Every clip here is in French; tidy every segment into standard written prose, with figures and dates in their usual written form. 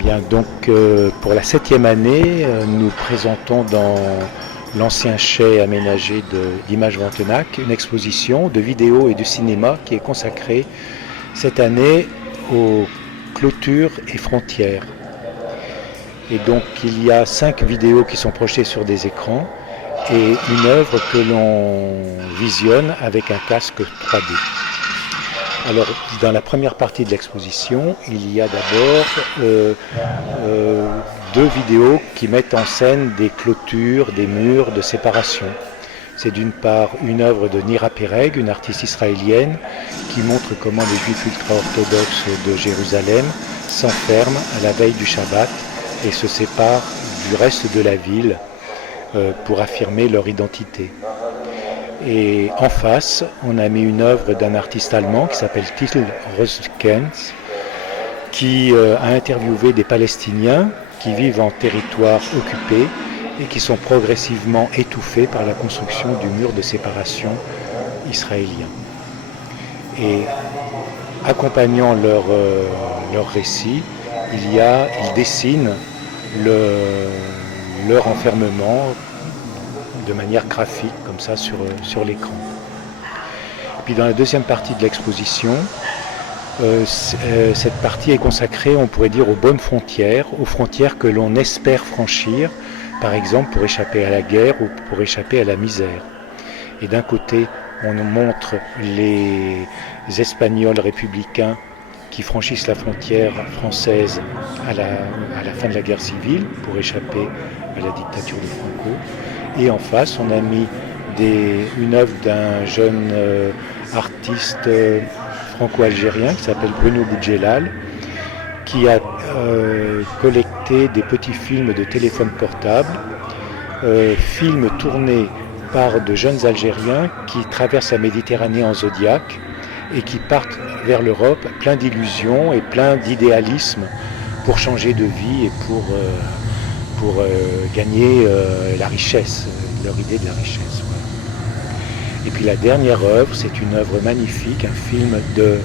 Bien, donc pour la 7e année, nous présentons dans l'ancien chai aménagé d'Images Ventenac une exposition de vidéos et de cinéma qui est consacrée cette année aux clôtures et frontières. Et donc il y a 5 vidéos qui sont projetées sur des écrans et une œuvre que l'on visionne avec un casque 3D. Alors, dans la première partie de l'exposition, il y a d'abord deux vidéos qui mettent en scène des clôtures, des murs de séparation. C'est d'une part une œuvre de Nira Pereg, une artiste israélienne, qui montre comment les juifs ultra-orthodoxes de Jérusalem s'enferment à la veille du Shabbat et se séparent du reste de la ville pour affirmer leur identité. Et en face, on a mis une œuvre d'un artiste allemand qui s'appelle Till Röskens, qui a interviewé des Palestiniens qui vivent en territoire occupé et qui sont progressivement étouffés par la construction du mur de séparation israélien. Et accompagnant leur récit, ils dessinent leur enfermement de manière graphique, comme ça, sur l'écran. Puis dans la deuxième partie de l'exposition, cette partie est consacrée, on pourrait dire, aux bonnes frontières, aux frontières que l'on espère franchir, par exemple pour échapper à la guerre ou pour échapper à la misère. Et d'un côté, on montre les Espagnols républicains qui franchissent la frontière française à la fin de la guerre civile pour échapper à la dictature de Franco. Et en face, on a mis une œuvre d'un jeune artiste franco-algérien qui s'appelle Bruno Boudjelal, qui a collecté des petits films de téléphone portable, films tournés par de jeunes Algériens qui traversent la Méditerranée en Zodiac et qui partent vers l'Europe plein d'illusions et plein d'idéalisme pour changer de vie et pour gagner la richesse, leur idée de la richesse. Ouais. Et puis la dernière œuvre, c'est une œuvre magnifique, un film de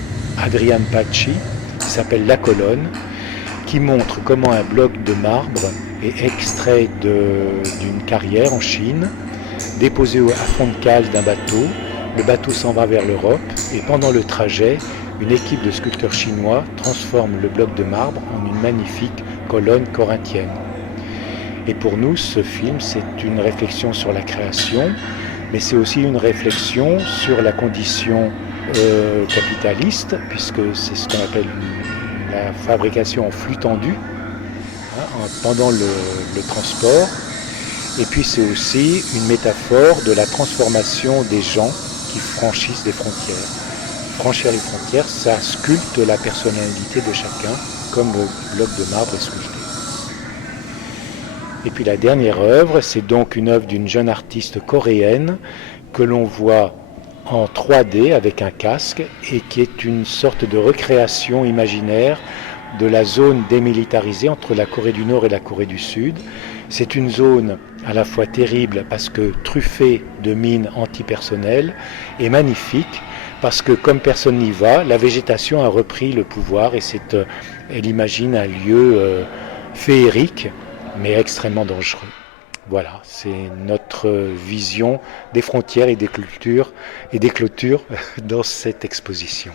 Adrian Paci qui s'appelle La Colonne, qui montre comment un bloc de marbre est extrait d'une carrière en Chine, déposé à fond de cale d'un bateau. Le bateau s'en va vers l'Europe et pendant le trajet, une équipe de sculpteurs chinois transforme le bloc de marbre en une magnifique colonne corinthienne. Et pour nous, ce film, c'est une réflexion sur la création, mais c'est aussi une réflexion sur la condition capitaliste, puisque c'est ce qu'on appelle la fabrication en flux tendu, pendant le transport. Et puis c'est aussi une métaphore de la transformation des gens qui franchissent des frontières. Franchir les frontières, ça sculpte la personnalité de chacun, comme le bloc de marbre est sculpté. Et puis la dernière œuvre, c'est donc une œuvre d'une jeune artiste coréenne que l'on voit en 3D avec un casque et qui est une sorte de recréation imaginaire de la zone démilitarisée entre la Corée du Nord et la Corée du Sud. C'est une zone à la fois terrible parce que truffée de mines antipersonnelles et magnifique parce que comme personne n'y va, la végétation a repris le pouvoir et elle imagine un lieu féerique mais extrêmement dangereux. Voilà, c'est notre vision des frontières et des clôtures dans cette exposition.